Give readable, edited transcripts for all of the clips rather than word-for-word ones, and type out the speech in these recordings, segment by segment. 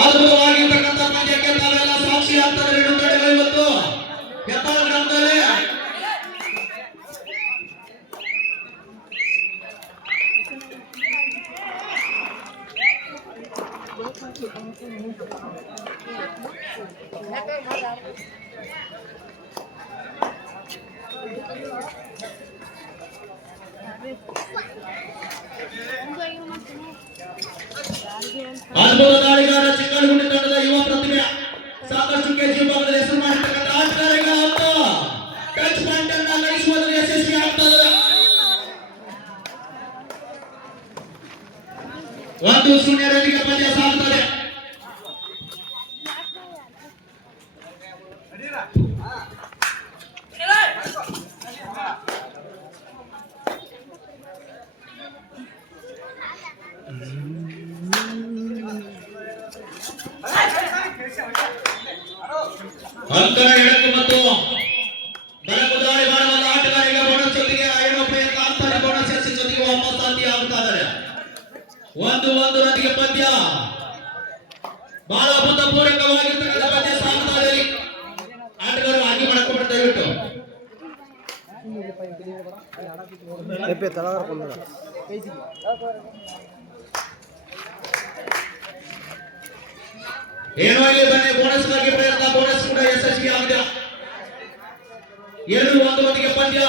ಅದ್ಭುತವಾಗಿರ್ತಕ್ಕಂಥ ಪಂದ್ಯಕ್ಕೆ ತಾವೆಲ್ಲ ಸಾಕ್ಷಿ ಆಗ್ತಾರೆ. ಇವತ್ತು ಹೆಬ್ಬಾಳ ಗ್ರಾಮದಲ್ಲಿ ಅದ್ಭುತ ದಾಳಿಗಾರ ಚಿಕ್ಕಲಗುಂಡಿ ತಂಡದ ಯುವ ಪ್ರತಿಭೆ ಸಾಕಷ್ಟು ಕೆಜಿ ಭಾಗದಲ್ಲಿ ಹೆಸರು ಮಾಡಿರ್ತಕ್ಕಂಥ ಆಟಗಾರರಿಗೆ ಅವತ್ತು ಟಚ್ ಪಾಯಿಂಟ್ ಅನ್ನು ನಡೆಸುವುದರಲ್ಲಿ ಯಶಸ್ವಿ ಆಗ್ತದೆ. 1-0 ರನ್ನಿಗೆ ಪಂದ್ಯ ಸಾಗುತ್ತದೆ. ಅಂತರ ಎಡಕ್ಕೆ ಮತ್ತು ಬಲಕ್ಕೆ ದಾಳಿ ಮಾಡುವ ಆಟಗಾರರಿಗೆ ಬೋನಸ್ ಜೊತೆಗೆ ಐದು ಪ್ರಯತ್ನ ಆಗ್ತಾರೆ. ಬೋನಸ್ ಎಸ್ ಜೊತೆಗೆ ವಾಪಸ್ ಆಗಿ ಆಗುತ್ತಾ ಇದ್ದಾರೆ. 1-1 ರನ್ನಿಗೆ ಪಂದ್ಯ ಬಹಳ ಅಭೂತಪೂರ್ವಕವಾಗಿರ್ತಕ್ಕಂಥ ಪಂದ್ಯ ಸಾಗುತ್ತಾ ಇದೆ. ಆಟಗಾರರು ಆಗಿ ಮಾಡ್ಕೊಂಡ್ಬಿಟ್ಟು ದಯವಿಟ್ಟು ಏನೋ ಇಲ್ಲಿ ಬನ್ನಿ ಬೋನಸ್ಗಾಗಿ ಪ್ರಯತ್ನ. ಬೋನಸ್ ಕೂಡ ಯಶಸ್ವಿ ಆಗಿದೆ. 2-1 ರನ್ನಿಗೆ ಪಂದ್ಯ.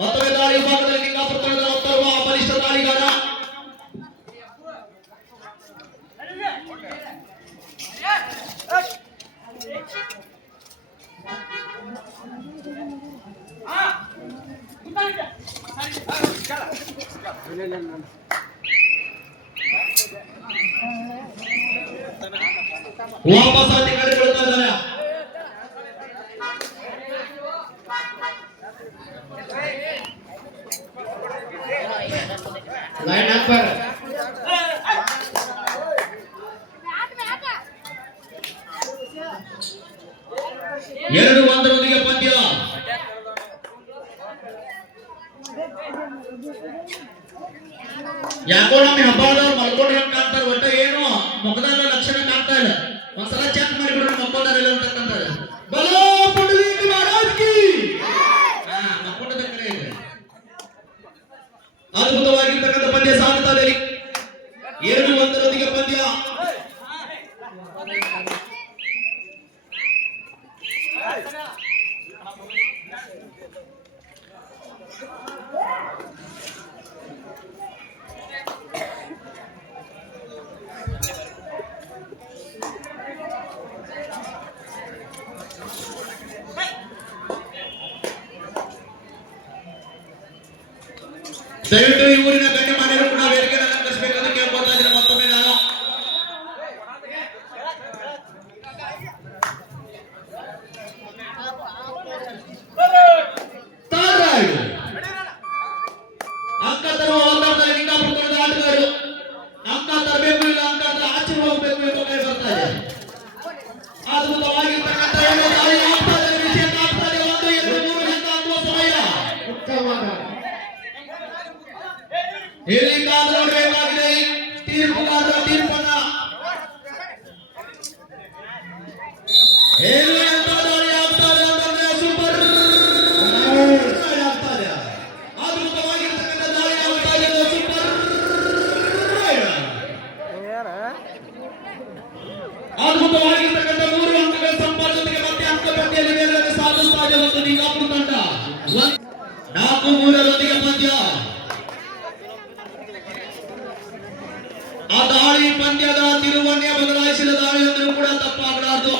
ಮತ್ತೊಮ್ಮೆ ದಾಳಿ ವಿಭಾಗದಲ್ಲಿ ಲಿಂಗಾಪುರ ತಂಡದ ಉತ್ತರುವ ಬಲಿಷ್ಠ ದಾಳಿಗಾರ ವಾಪಸ್ ಆಗಿ ಕಳೆದುಕೊಳ್ತಾ ಇದ್ದಾರೆ. ಲೈನ್ ನಂಬರ್ 2-1 ರನ್ನಿಗೆ ಪಂದ್ಯ. ಯಾಕೋ ನಮ್ಮ ಹಬ್ಬದವ್ರು ಮಲ್ಕೊಂಡ್ರೆ ಕಾಣ್ತಾರೆ. ಒಟ್ಟ ಏನು ಮುಖದ ಲಕ್ಷಣ ಕಾಣ್ತಾ ಇಲ್ಲ. ಒಂದ್ಸಲ ಚೆಕ್ ಮಾಡಿಬಿಡ್ರಿ ಮಕ್ಕೊಂಡಾರೆಲ್ಲ ಅಂತಕ್ಕಂಥದ್ದು. ಬಲೋ ಪುಂಡಲೀಕ ಮಹಾರಾಜ್ಕಿ ಮಕ್ಕೊಂಡದ ಕರೆ ಇದೆ. ಅದ್ಭುತವಾಗಿರ್ತಕ್ಕಂಥ ಪಂದ್ಯ ಸಾಗುತ್ತಾ ಇದೆ. 2-1 ರನ್ನಿಗೆ ಪಂದ್ಯ. ದಯವಿಟ್ಟು ಈ ಊರಿನ ಗಣ್ಯಮಾನ್ಯರು ಕೂಡ ವೇದಿಕೆ ಅಲಂಕರಿಸಬೇಕಂತ ಕೇಳ್ಕೊಳ್ತಾ ಇದ್ರೆ ಮತ್ತೊಮ್ಮೆ ನಾನು ಅಂಕ ತರುವ ಅವತಾರದಲ್ಲಿ ಲಿಂಗಾಪುರ ತಂಡದ ಆಟಗಾರರು ಅಂಕ ತರಬೇಕು, ಇಲ್ಲ ಅಂಕ ಆಚೆ ಹೋಗಬೇಕು ಎಂಬ ಕೈ ಬರ್ತಾ ಇದೆ. ಅದ್ಭುತವಾಗಿರ್ತಕ್ಕಂಥ ದಾಳಿ ಆಗ್ತಾ ಇದೆ. ವಿಷಯ ಆಗ್ತಾ ಇದೆ. 1-2-3 ಅಂತ ಅನ್ನುವ ಸಮಯ ಇಲ್ಲಿ ಕಾದು ನೋಡಬೇಕಾಗಿದೆ. ತೀರ್ಪುಗಾರರ ತೀರ್ಪನ್ನ ಏನು ಅಂತ ದಾಳಿ ಆಗ್ತಾ ಇದೆ ಅಂತಂದ್ರೆ ಸೂಪರ್ ಆಗ್ತಾ ಇದೆ. ಅದ್ಭುತವಾಗಿರ್ತಕ್ಕಂಥ ದಾಳಿ ಆಗ್ತಾ ಇದೆ. ಸೂಪರ್ ಅದ್ಭುತವಾಗಿರ್ತಕ್ಕಂಥ 3 ಅಂಕಗಳ ಸಂಪಾದನೆಗೆ ಮತ್ತೆ ಅಂಕ ಪಟ್ಟಿಯಲ್ಲಿ ಮೇಲಕ್ಕೆ ಸಾಧಿಸ್ತಾ ಇದೆ. ಮತ್ತು ಲಿಂಗಾಪುರ ತಂಡ 4-3 ರನ್ನಿಗೆ ಪಂದ್ಯ. ಆ ದಾಳಿ ಪಂದ್ಯದ ತಿರುವನ್ನೇ ಬದಲಾಯಿಸಿದ ದಾಳಿ ಅಂದ್ರೂ ಕೂಡ ತಪ್ಪಾಗಲಾರದು.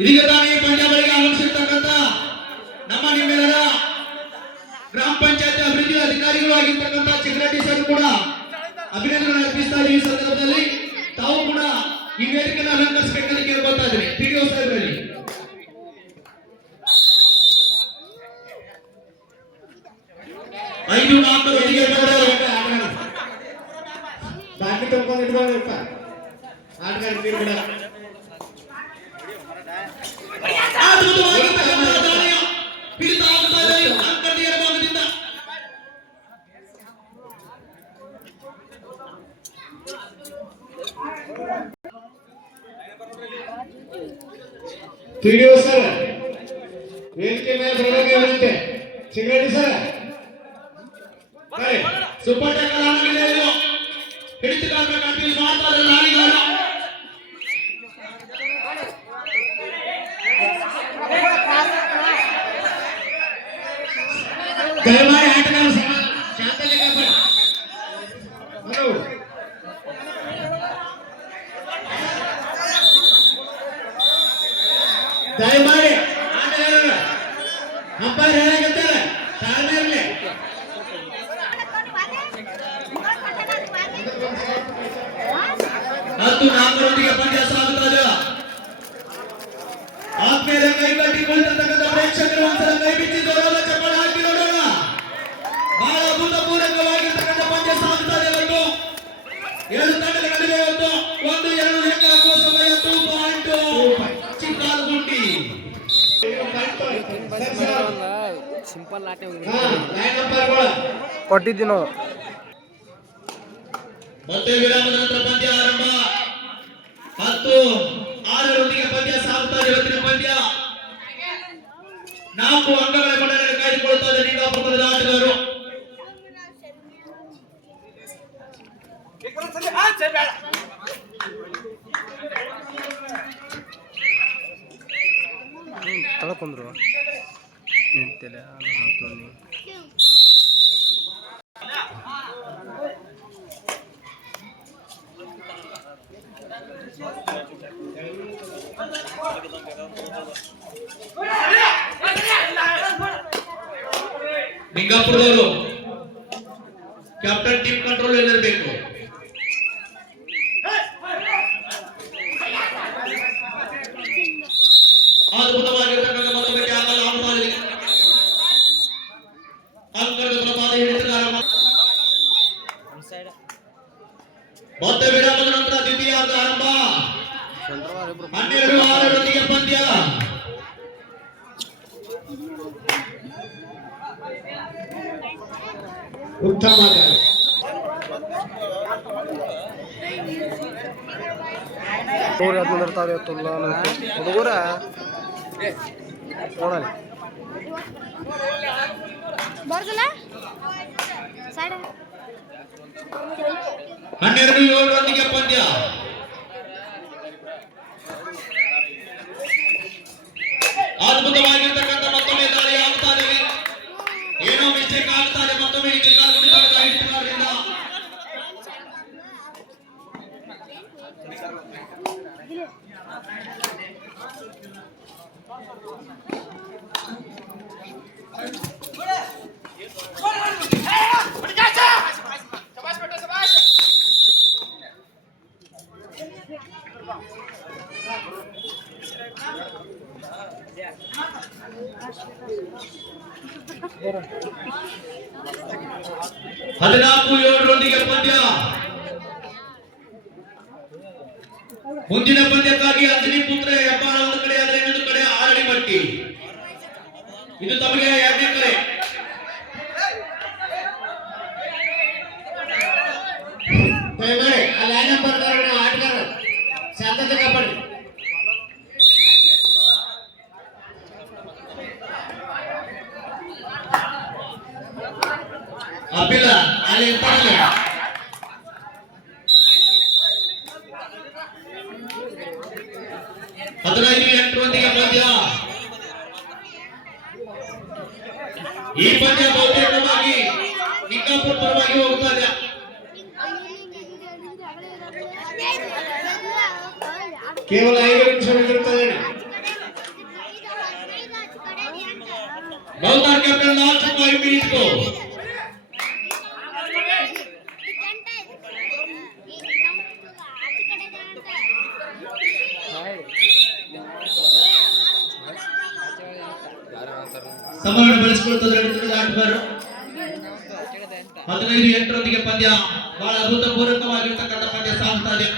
ಇದೀಗ ತಾನೇ ಪಂದ್ಯಗಳಿಗೆ ಆಗಮಿಸಿರ್ತಕ್ಕಂಥ ನಮ್ಮ ನಿಮ್ಮೆಲ್ಲರ ಗ್ರಾಮ ಪಂಚಾಯತ್ ಅಭಿವೃದ್ಧಿ ಅಧಿಕಾರಿಗಳು ಆಗಿರ್ತಕ್ಕಂಥ ಚಿಕ್ಕರೆಡ್ಡಿ ಸರ್ ಕೂಡ ಅಭಿನಂದನೆ ಅರ್ಪಿಸ್ತಾ ಈ ಸಂದರ್ಭದಲ್ಲಿ ತಾವು ಕೂಡ ಈ ವೇದಿಕೆಯನ್ನು ಅಲಂಕರಿಸಬೇಕಂತ ಕೇಳ್ಕೊಳ್ತಾ ಇದ್ದೀನಿ ಪಿಡಿಒ ಸಾಹೇಬರಲ್ಲಿ. 5-4 ಬಾಕಿ ತಗೊಂಡು ಇಟ್ಕೊಳ್ಳಪ್ಪ ಆಟಗಾರ ಕೂಡ ಹಿಡಿತ ಆಗ್ತಾ ಇದೆ ಅಂಕಟಿಯರ ಭಾಗದಿಂದ. ಪಿಡಿಒ ಸರ್ ವೇದಿಕೆ ಮೇಲೆ ಬರೋಕೆ ಬರುತ್ತೆ. ಸಿಗರೇಟಿ ಸರ್ ಸೂಪರ್ ಟ್ಯಾಕಲ್ ಆಗಿದೆ. ಇದು ಹಿಡಿತಗಾರ ಕನ್ಫ್ಯೂಸ್ ಮಾಡ್ತಾ ಇದ್ದಾರೆ ದಾಳಿಗಾರ. ದಯಮಾಡಿ ಆಟಗಾರ ಶಾಂತತೆ ಕಾಪಾಡಿ. ಹಲೋ ದಯಮಾಡಿ ಆಟಗಾರರು ಅಂಪೈರ್ ಹೇಳಕತ್ತಾರೆ ತಾಳ್ಮೆ ಇರಲಿ. 10-4 ಪಂದ್ಯ ಸಾಗುತ್ತಾ ಇದೆ. ಆದ್ಮೇಲೆ ಕೈ ಕಟ್ಟಿಕೊಂಡಿರ್ತಕ್ಕಂಥ ಪ್ರೇಕ್ಷಕರು ಒಂದ್ಸಲ ಕೈ ಬಿಚ್ಚಿ ಜೋರಾದ ಚಪ್ಪಾಳೆ ಹಾಕಿ ನೋಡೋಣ. ಬಹಳ ಅಭೂತಪೂರ್ವಕವಾಗಿರ್ತಕ್ಕಂಥ ಪಂದ್ಯ ಸಾಗುತ್ತಾ ಇದೆ. ಇವತ್ತು 2 ತಂಡಗಳ ನಡುವೆ ಇವತ್ತು 1-2 ಲೆಕ್ಕ ಹಾಕುವ ಸಮಯ 2 ಚಿಕ್ಕಾಲಗುಂಡಿ. ಸಿಂಪಲ್ ಆಟ ಕೊಟ್ಟಿದ್ದೀವಿ ನಾವು. ಮತ್ತೆ ವಿರಾಮದ ನಂತರ ಪಂದ್ಯ ಆರಂಭ. 10-6 ಪಂದ್ಯ ಸಾಗುತ್ತಾ ಇದೆ. ಇವತ್ತಿನ ಪಂದ್ಯ 4 ಅಂಕಗಳ ಮನ್ನಣೆ ಕಾಯ್ದುಕೊಳ್ತಾ ಇದೆ ಲಿಂಗಾಪುರದ ಆಟಗಾರರು. ತಳಕೊಂಡ್ರು ನಿಂತಿಲ್ಲ ಲಿಂಗಾಪುರದವರು ಕ್ಯಾಪ್ಟನ್ ಟೀಮ್ ಕಂಟ್ರೋಲ್ ಎಲ್ಲಿರಬೇಕು. ಅದ್ಭುತವಾಗಿರ್ತಕ್ಕಂಥ ಮತ್ತೊಮ್ಮೆ ಟ್ಯಾಕಲ್ ಆಗ್ತಾ ಇದೆ. ಅಂಕಣದ ಪ್ರಮಾದ ಹಿಡಿತಗಾರ ಮತ್ತೆ ವಿರಾಮದ ನಂತರ ದ್ವಿತೀಯಾರ್ಧ ಆರಂಭ. 12-6 ಪಂದ್ಯ. ಉತ್ತಮ ಇರ್ತಾರೆ ಹುಡುಗರ ನೋಡಲಿ ಬರ್ದಲ್ಲ ಸೈಡ್ 12-7 ಪಂದ್ಯ. ಅದ್ಭುತವಾಗಿರ್ತಕ್ಕಂಥ ಮತ್ತೊಮ್ಮೆ ದಾಳಿ ಆಗ್ತಾ ಇದೆ. ಏನೋ ಮಿಸ್ಟೇಕ್ ಆಗ್ತಾ ಇದೆ. ಮತ್ತೊಮ್ಮೆ ಹಿಡಿತಗಾರರಿಂದ ಪಂದ್ಯ. ಮುಂದಿನ ಪಂದ್ಯಕ್ಕಾಗಿ ಅಂಜನಿ ಪುತ್ರ ಹೆಬ್ಬಾಳ ಒಂದು ಕಡೆ ಆದರೆ ಇನ್ನೊಂದು ಕಡೆ ಆರಡಿ ಮಟ್ಟಿ. ಇದು ತಮಗೆ 2ನೇ ಕರೆ. ದಯಮಾಡಿ ಆ ಲೈನ್ ನಂಬರ್ ಆಟಗಾರ ಶಾಂತತೆ ಕಾಪಾಡಿ. ಅಪ್ಪಿಲ್ಲ ಅಲ್ಲಿ ಇರ್ತಾರಲ್ಲ. ಪಂದ್ಯ. ಈ ಪಂದ್ಯ ಬಹುತೇಕವಾಗಿ ಲಿಂಗಾಪುರ ಪರವಾಗಿ ಹೋಗ್ತಾ ಇದೆ. ಕೇವಲ 5 ನಿಮಿಷಗಳಿರುತ್ತದೆ. ಗೌತಮ್ ಕ್ಯಾಪ್ಟನ್ ಲಾಸ್ಟ್ 5 minutes को ಸಮಯ ಬೆಳೆಸಿಕೊಳ್ಳುತ್ತದೆ ಆಟಗಾರರು. 15-8 ಪಂದ್ಯ ಬಹಳ ಅಭೂತಪೂರ್ವಕವಾಗಿರ್ತಕ್ಕಂಥ ಪಂದ್ಯ ಸಾಗ್ತಾ ಇದೆ.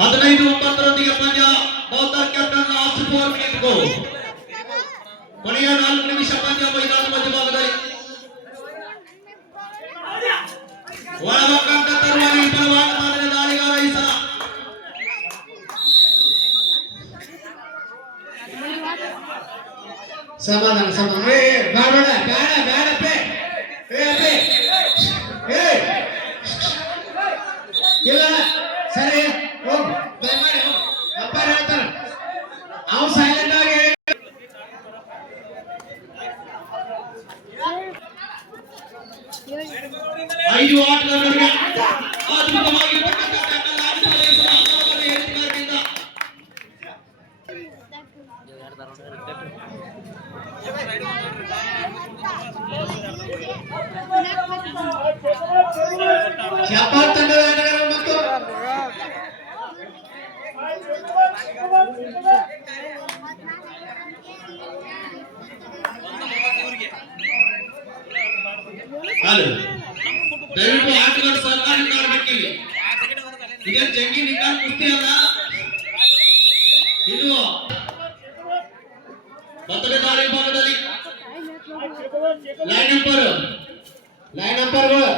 ಹದಿನೈದು 9 ಪಂದ್ಯ ಬೌದ್ಧರ್ ಕ್ಯಾಪ್ಟನ್ ಲಾಸ್ಟ್ 4 ಮಿನಿಟ್ ಗೋ. ಕೊನೆಯ 4 ನಿಮಿಷ ಪಂದ್ಯ ಮೈದಾನ ಮಧ್ಯಭಾಗದಲ್ಲಿ ಒಳಭಾಗಂತ ತರುವಾಗೆ ಇಬ್ಬರ ವಾಗ್ದಾನದ ದಾಳಿಗಾರ ಈ ಸಲ ಸಮಾಧಾನ ಸಮಾಧಾನ ಬೇಡ ಬೇಡ ಬೇಡಪ್ಪೆ ಇಲ್ಲ ಸರಿ ಹೋಗ್ ದಯಮಾಡಿ ಹೋಗ್ ಅಪ್ಪ ಹೇಳ್ತಾರ ಅವ್ನು ಸೈಲೆಂಟ್ ಆಗಿ 5 ಆಟಗಾರರಿಗೆ ಅದ್ಭುತವಾಗಿರ್ತಕ್ಕಂಥ ಟ್ಯಾಕಲ್ ಆಗುತ್ತದೆ ಈ ಸಲ ಅಮೋಘ ಎದುರುಗಾರರಿಂದ. ಶಾಬಾಷ್ ತಂಡದ ಆಟಗಾರರು ಮತ್ತು ಹಲೋ ದಯವಿಟ್ಟು ಆಟಗಾರ ಸಹಕಾರ ಮಾಡಬೇಕಿಲ್ಲಿ. ಇದೇ ಜಂಗಿ ನಿಕಾಲ್ ಕುಸ್ತಿ ಅಲ್ಲ, ಇದು ಬತ್ತಡೆ ದಾಳಿ ವಿಭಾಗದಲ್ಲಿ ಲೈನ್ ನಂಬರ್ಗಳು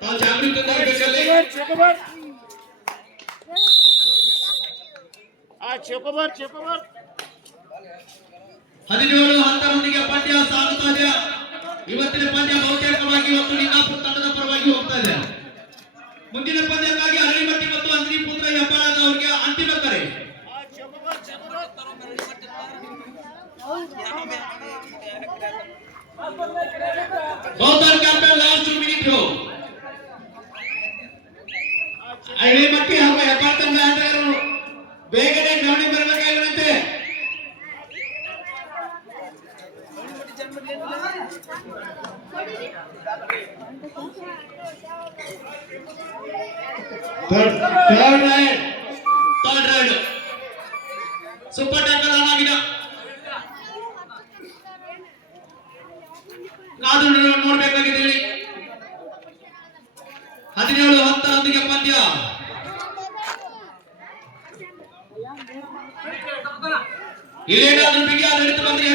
ತಾವು ಜಾಗೃತಿ ಇರಬೇಕಲ್ಲಿ. ಚೌಕೋಬಾರ್ 17-10 ಪಂದ್ಯ ಸಾಗುತ್ತಾ ಇದೆ. ಇವತ್ತಿನ ಪಂದ್ಯ ಬಹುತೇಕವಾಗಿ ಇವತ್ತು ಲಿಂಗಾಪುರ ತಂಡದ ಪರವಾಗಿ ಹೋಗ್ತಾ ಇದೆ. ಮುಂದಿನ ಪಂದ್ಯಕ್ಕಾಗಿ ಅರಳಿಮಟ್ಟಿ ಮತ್ತು ಅಂದ್ರಿ ಪುತ್ರ ಹೆಬ್ಬಾಳದ ಅವರಿಗೆ ಅಂತಿಮ ಕರೆ. ಬೌದ್ಧರ್ ಕ್ಯಾಪ್ಟನ್ ಲಾಸ್ಟ್ 2 ಮಿನಿಟ್ ಅರಳಿಮಟ್ಟಿ ಹಾಗೂ ಹೆಬ್ಬಾಳ ತಂಡ ಆಟಗಾರರು ಬೇಗನೆ ಗಮನ ಬರಬೇಕಾಗಿರುವಂತೆ. ಥರ್ಡ್ ರೈಡ್ ಸೂಪರ್ ಟ್ಯಾಕಲ್ ಆಗಿದೆ. ಕಾದು ನೋಡಬೇಕಾಗಿದೆ. 17-10 ಪಂದ್ಯ ಇಲ್ಲೇನಾದ್ರೂ ಬಿಗಿ ಆಡಳಿತ ಬಂದ್ರೆ